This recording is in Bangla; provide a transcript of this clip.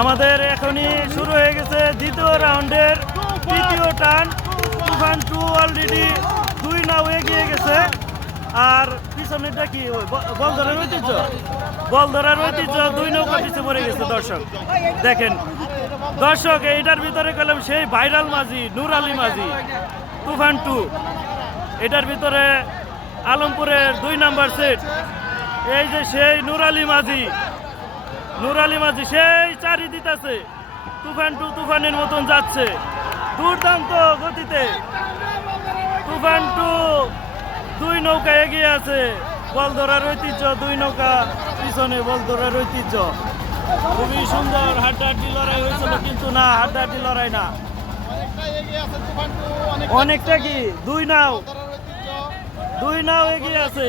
আমাদের এখনই শুরু হয়ে গেছে দ্বিতীয় রাউন্ডের তৃতীয় টান। তুফান 2 অলরেডি 2 নাও এগিয়ে গেছে। আর পিছনেরটা কি বল ধরার ঐতিহ্য, বল ধরার ঐতিহ্য 2 নৌকা পিছিয়ে পড়ে গেছে। দর্শক দেখেন, দর্শক এইটার ভিতরে গেলাম সেই ভাইরাল মাঝি নূর আলী মাঝি তুফান 2। এটার ভিতরে আলমপুরের 2 নাম্বার সেট, এই যে সেই নূর আলী মাঝি, নূর আলী মাঝি সেই চারি দিতেছে। তুফান 2 তুফানের মতন যাচ্ছে দুর্দান্ত গতিতে। তুফান 2 2 নৌকা এগিয়ে আছে। বল ধরার ঐতিহ্য, 2 নৌকা পিছনে বল ধরার ঐতিহ্য। খুবই সুন্দর হাড্ডাহাড্ডি লড়াই হয়েছিল, কিন্তু না, হাড্ডাহাড্ডি লড়াই না, অনেকটা কি 2 নাও এগিয়ে আছে।